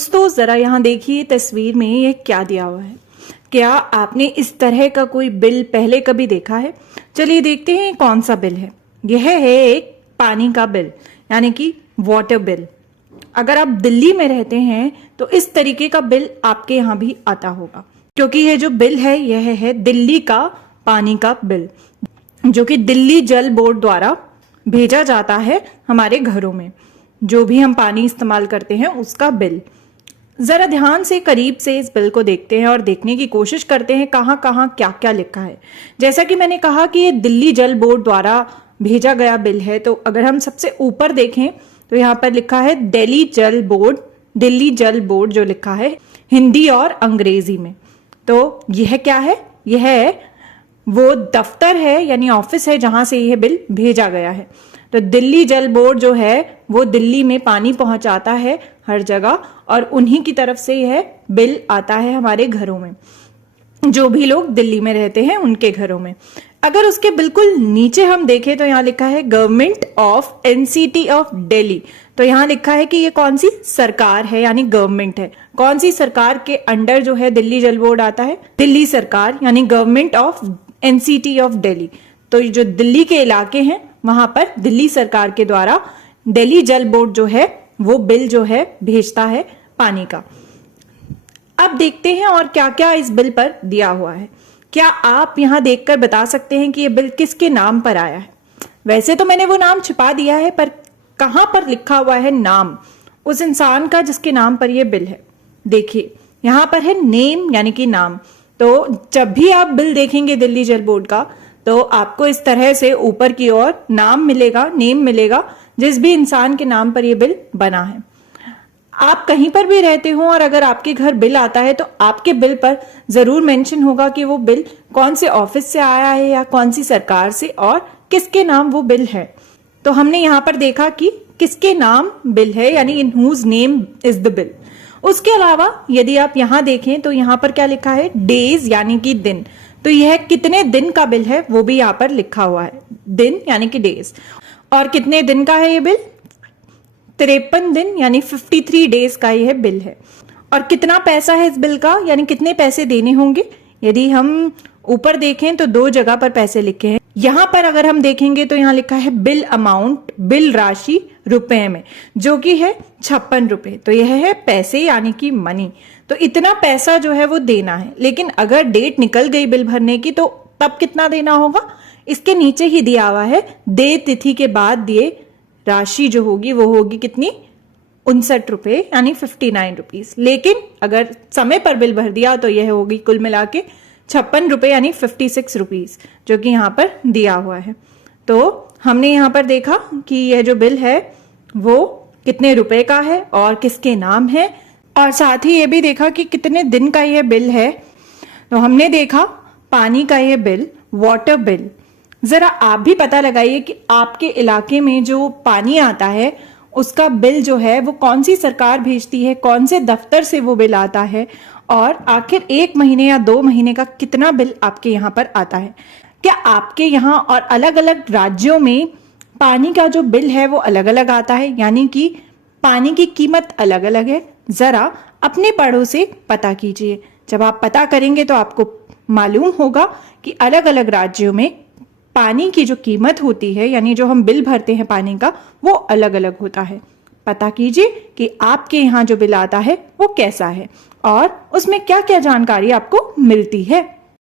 दोस्तों जरा यहाँ देखिए तस्वीर में ये क्या दिया हुआ है। क्या आपने इस तरह का कोई बिल पहले कभी देखा है? चलिए देखते हैं कौन सा बिल है। यह है एक पानी का बिल, यानी कि वाटर बिल। अगर आप दिल्ली में रहते हैं तो इस तरीके का बिल आपके यहाँ भी आता होगा, क्योंकि यह जो बिल है यह है दिल्ली का पानी का बिल, जो कि दिल्ली जल बोर्ड द्वारा भेजा जाता है हमारे घरों में। जो भी हम पानी इस्तेमाल करते हैं उसका बिल। जरा ध्यान से करीब से इस बिल को देखते हैं और देखने की कोशिश करते हैं कहाँ कहाँ क्या क्या लिखा है। जैसा कि मैंने कहा कि ये दिल्ली जल बोर्ड द्वारा भेजा गया बिल है, तो अगर हम सबसे ऊपर देखें तो यहाँ पर लिखा है दिल्ली जल बोर्ड, दिल्ली जल बोर्ड जो लिखा है हिंदी और अंग्रेजी में। तो यह क्या है? यह वो दफ्तर है यानी ऑफिस है जहां से यह बिल भेजा गया है। तो दिल्ली जल बोर्ड जो है वो दिल्ली में पानी पहुंचाता है हर जगह, और उन्हीं की तरफ से यह बिल आता है हमारे घरों में, जो भी लोग दिल्ली में रहते हैं उनके घरों में। अगर उसके बिल्कुल नीचे हम देखें तो यहाँ लिखा है government of NCT of Delhi. तो यहाँ लिखा है कि ये कौन सी सरकार है, यानी गवर्नमेंट है। कौन सी सरकार के अंडर जो है दिल्ली जल बोर्ड आता है? दिल्ली सरकार, यानी government of NCT of Delhi. तो जो दिल्ली के इलाके हैं वहां पर दिल्ली सरकार के द्वारा दिल्ली जल बोर्ड जो है वो बिल जो है भेजता है पानी का। अब देखते हैं और क्या क्या इस बिल पर दिया हुआ है। क्या आप यहां देखकर बता सकते हैं कि ये बिल किसके नाम पर आया है? वैसे तो मैंने वो नाम छिपा दिया है, पर कहां पर लिखा हुआ है नाम उस इंसान का जिसके नाम पर यह बिल है? देखिए यहां पर है नेम, यानी कि नाम। तो जब भी आप बिल देखेंगे दिल्ली जल बोर्ड का, तो आपको इस तरह से ऊपर की ओर नाम मिलेगा, नेम मिलेगा, जिस भी इंसान के नाम पर यह बिल बना है। आप कहीं पर भी रहते हो और अगर आपके घर बिल आता है तो आपके बिल पर जरूर मेंशन होगा कि वो बिल कौन से ऑफिस से आया है या कौन सी सरकार से और किसके नाम वो बिल है। तो हमने यहाँ पर देखा कि किसके नाम बिल है, यानी in whose name is the bill. उसके अलावा यदि आप यहाँ देखें तो यहाँ पर क्या लिखा है? डेज, यानी कि दिन। तो यह कितने दिन का बिल है वो भी यहाँ पर लिखा हुआ है, दिन यानी कि डेज। और कितने दिन का है ये बिल? 53 दिन, यानी 53 डेज का यह बिल है। और कितना पैसा है इस बिल का, यानी कितने पैसे देने होंगे? यदि हम ऊपर देखें तो दो जगह पर पैसे लिखे हैं। यहां पर अगर हम देखेंगे तो यहाँ लिखा है बिल अमाउंट, बिल राशि रुपए में, जो कि है 56 रुपए। तो यह है पैसे, यानी कि मनी। तो इतना पैसा जो है वो देना है। लेकिन अगर डेट निकल गई बिल भरने की तो तब कितना देना होगा? इसके नीचे ही दिया हुआ है, दे तिथि के बाद दिए राशि जो होगी वो होगी कितनी? 59 रुपए, यानी 59 रुपीज। लेकिन अगर समय पर बिल भर दिया तो यह होगी कुल मिला के 56 रुपए, यानी 56 रुपीज, जो कि यहाँ पर दिया हुआ है। तो हमने यहाँ पर देखा कि यह जो बिल है वो कितने रुपए का है और किसके नाम है, और साथ ही ये भी देखा कि कितने दिन का यह बिल है। तो हमने देखा पानी का यह बिल, वाटर बिल। जरा आप भी पता लगाइए कि आपके इलाके में जो पानी आता है उसका बिल जो है वो कौन सी सरकार भेजती है, कौन से दफ्तर से वो बिल आता है, और आखिर 1 महीने या 2 महीने का कितना बिल आपके यहाँ पर आता है। क्या आपके यहाँ और अलग अलग राज्यों में पानी का जो बिल है वो अलग अलग आता है, यानी कि पानी की कीमत अलग अलग है? जरा अपने पढ़ों से पता कीजिए। जब आप पता करेंगे तो आपको मालूम होगा कि अलग अलग राज्यों में पानी की जो कीमत होती है, यानी जो हम बिल भरते हैं पानी का, वो अलग अलग होता है। पता कीजिए कि आपके यहाँ जो बिल आता है वो कैसा है और उसमें क्या क्या जानकारी आपको मिलती है।